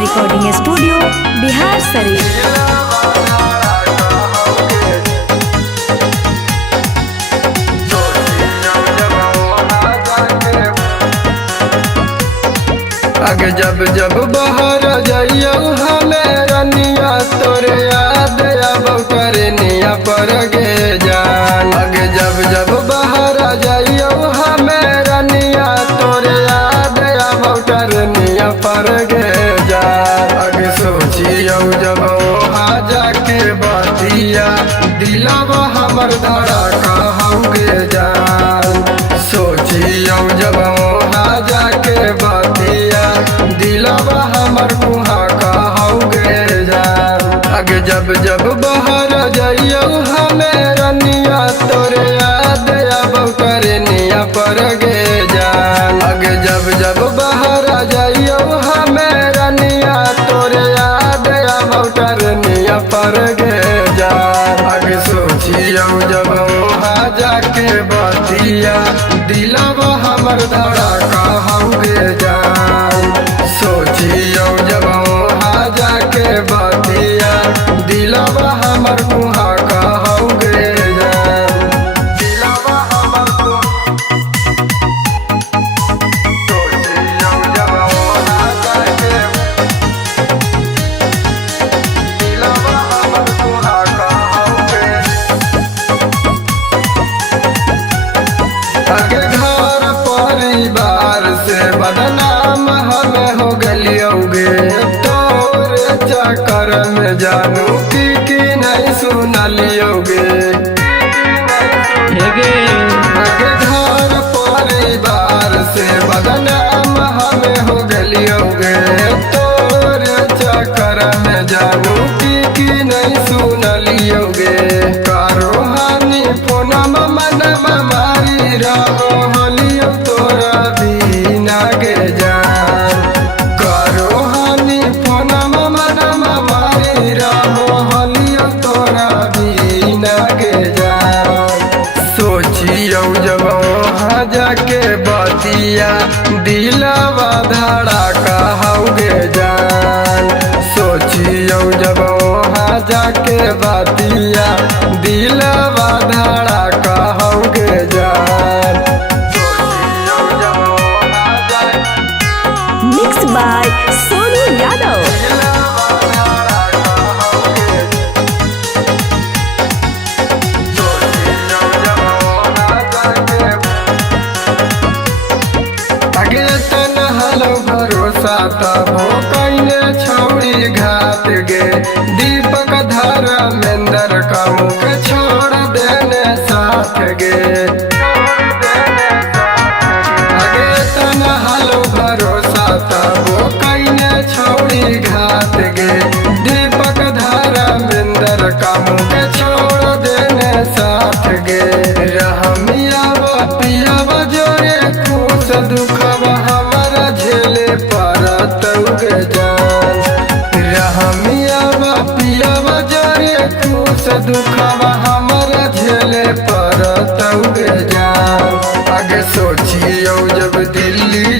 Recording studio Bihar Sharif. अगे जब जब बाहर जाइयो हमें रनिया तोरे याद अब करनिया पर गे जान। अगे जब जब बाहर जाइयो हमें रनिया तोरे याद अब करनिया पर गे जान। अगे सोचियो जब वहाँ जाके बातिया दिलवा हमर धड़ा कहूँगे जान। सोचियो जब वहाँ जाके बातिया दिलवा हमर कुहाँ कहूँगे जान। अगे जब जब बाहर जाइयो हमें रनिया तोरे याद अब करनिया पर गे जान। अगे जब जब बाहर जाइयो हमें रनिया तोरे याद अब करनिया पर गे जान। अगे सोचियो जब वहाँ जाके बातिया दिलवा हमर धड़ा कहूँगे जान। सोचियो जब वहाँ जाके बातिया दिलवा हमर कुहाँ कहूँगे जान। दिलवा हमर सोचियो जब वहाँ जाके दिलवा हमर कुहाँ कहूँगे। अगे घर परिवार से बदनाम हमें हो गलियोगे तोरे चक्कर में जानू की नहीं सुनलियोगे। अगे घर परिवार से बदनाम हमें हो गलियोगे तोरे चक्कर में जानू की नहीं सुनलियोगे। कारो हानि पुनम मनम मारी रहो हलियो तोरा बिना गे जान। कारो हानि पुनम मनम मारी रहो हलियो तोरा बिना गे जान। सोचियो जब वहाँ जाके बातिया दिलवा धड़ा कहूँगे जान। सोचियो जब वहाँ जाके बातिया दिलवा धड़ा कहूँगे जान। सोचियो जब वहाँ जाके मिक्स बाय सोनू यादव। दिलवा धड़ा कहूँगे। सोचियो जब वहाँ जाके अगे तन हलो भरोसा तबो कइने छौड़ी घात गे। दीपक धर्मेंद्र कहूँ के छोड़ देने साथ गे। अगे तन हलो भरोसा तबो कइने छौड़ी घात गे। दीपक धर्मेंद्र कहूँ के छोड़ देने साथ गे। रहमिया पिया जोरे खुश दुखवा हमारा झेले परतौगे जान। रहमिया पिया जोरे खुश दुखवा हमारा झेले परतौगे जान। आगे सोचियो जब दिल्ली